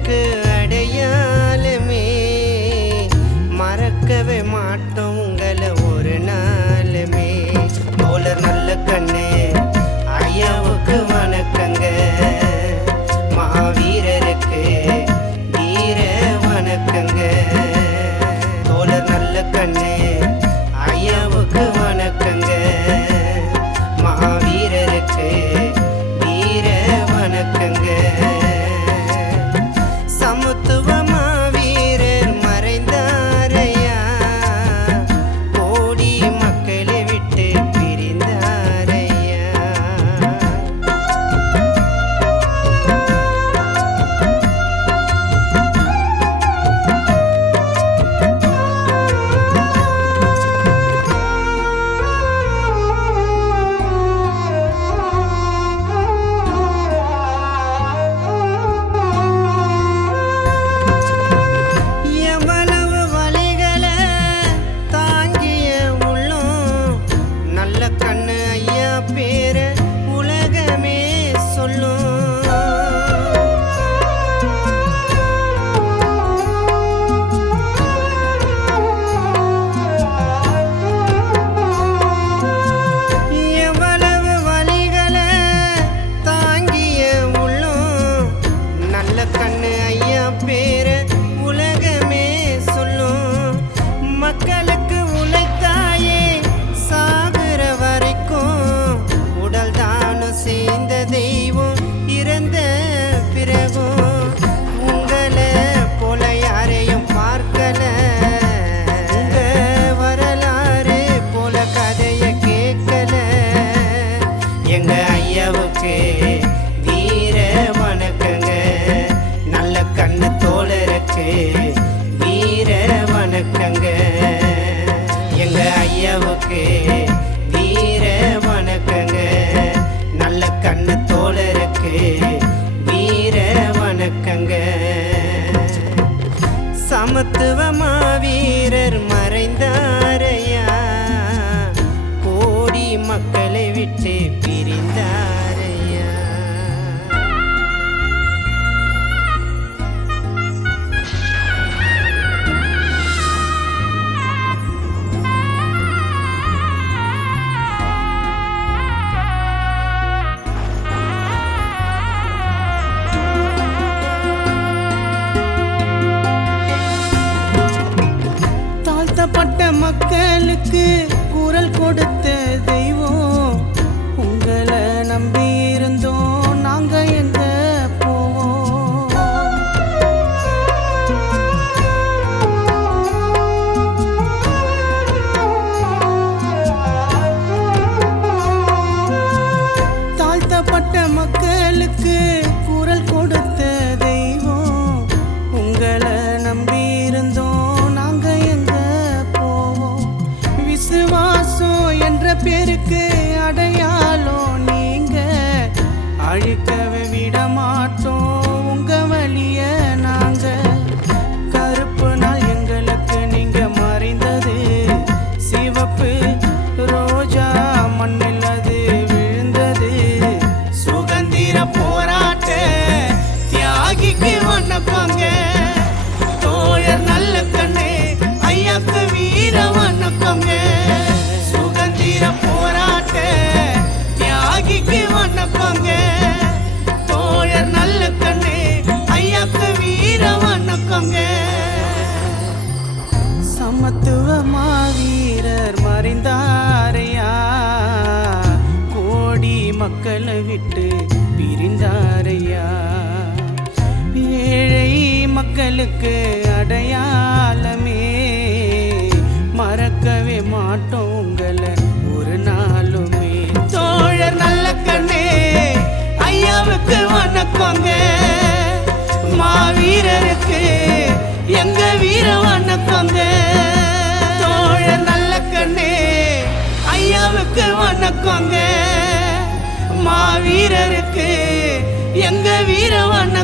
வீரருக்கு அடையாளமே. மறக்கவே மாட்டோம் உங்களை ஒரு நாளுமே. தோழர் நல்ல கண்ணு ஐயாவுக்கு வணக்கங்க. மாவீரருக்கு வீர வணக்கங்க. தோழர் நல்ல கண்ணு ஐயாவுக்கு வணக்கங்க. மாவீரருக்கு வீர வணக்கங்க. சமத்துவ மாவீரர் மறைந்தாரையா, கோடி மக்களை விட்டு பிரிந்தாரையா. எவ்வளவு வலிகளை தாங்கிய உள்ளம், நல்ல கண்ணு ஐயா பேர உலகமே சொல்லும். எவ்வளவு வலிகளை தாங்கிய உள்ளம், நல்ல கண்ணு ஐயா பேர உலகமே சொல்லும். மக்களுக்கு உழைத்தாயே சாகுற வரைக்கும், உடல் தானம் செய்த தெய்வம் இறந்த பிறகும். உங்களை போல யாரையும் பார்க்கல, உங்க வரலாறு போல கதைய கேட்கல. எங்க ஐயாவுக்கு வீர வணக்கங்க. நல்ல கண்ணு தோழருக்கு வீர வணக்கங்க. எங்க ஐயாவுக்கு வீர வணக்கங்க. நல்ல கண்ணு தோழருக்கு வீர வணக்கங்க. சமத்துவ மாவீரர் மறைந்தாரையா, கோடி மக்களை விட்டு பிரிந்தாரையா. தாழ்த்தப்பட்ட மக்களுக்கு குரல் கொடுத்த தெய்வம், உங்களை நம்பி இருந்தோம் நாங்க எங்க போவோம். தாழ்த்தப்பட்ட மக்களுக்கு குரல் கொடுத்த தெய்வம், உங்களை நம்பி இருந்தோம் நாங்க எங்க போவோம். விசுவாசம் என்ற பேருக்கு அடையாளம் நீங்க, அழிக்கவே விட மாட்டோம் உங்க வழிய நாங்க. கருப்பு நாள் எங்களுக்கு நீங்க மறைந்தது, சிவப்பு ரோஜா மண்ணில் அது விழுந்தது. சுதந்திர போராட்ட தியாகிக்கு வணக்கங்க. தோழர் நல்ல கண்ணே ஐயாக்கு வீர வணக்கங்க. சுதந்திர போராட்ட தியாகிக்கு வணக்கங்க. தோழர் நல்ல கண்ணே ஐயாக்கு வீர வணக்கங்க. சமத்துவ மாவீரர் மறைந்தாரையா, கோடி மக்களை விட்டு பிரிந்தாரையா. ஏழை மக்களுக்கு அடையாளமே, மறக்கவே மாட்டோம் உங்களை ஒரு நாளுமே. தோழர் நல்ல கண்ணே ஐயாவுக்கு வணக்கங்க. மாவீரருக்கு எங்க வீர வணக்கங்க. தோழர் நல்ல கண்ணே ஐயாவுக்கு வணக்கங்க. மாவீரருக்கு எங்க வீர வணக்கங்க.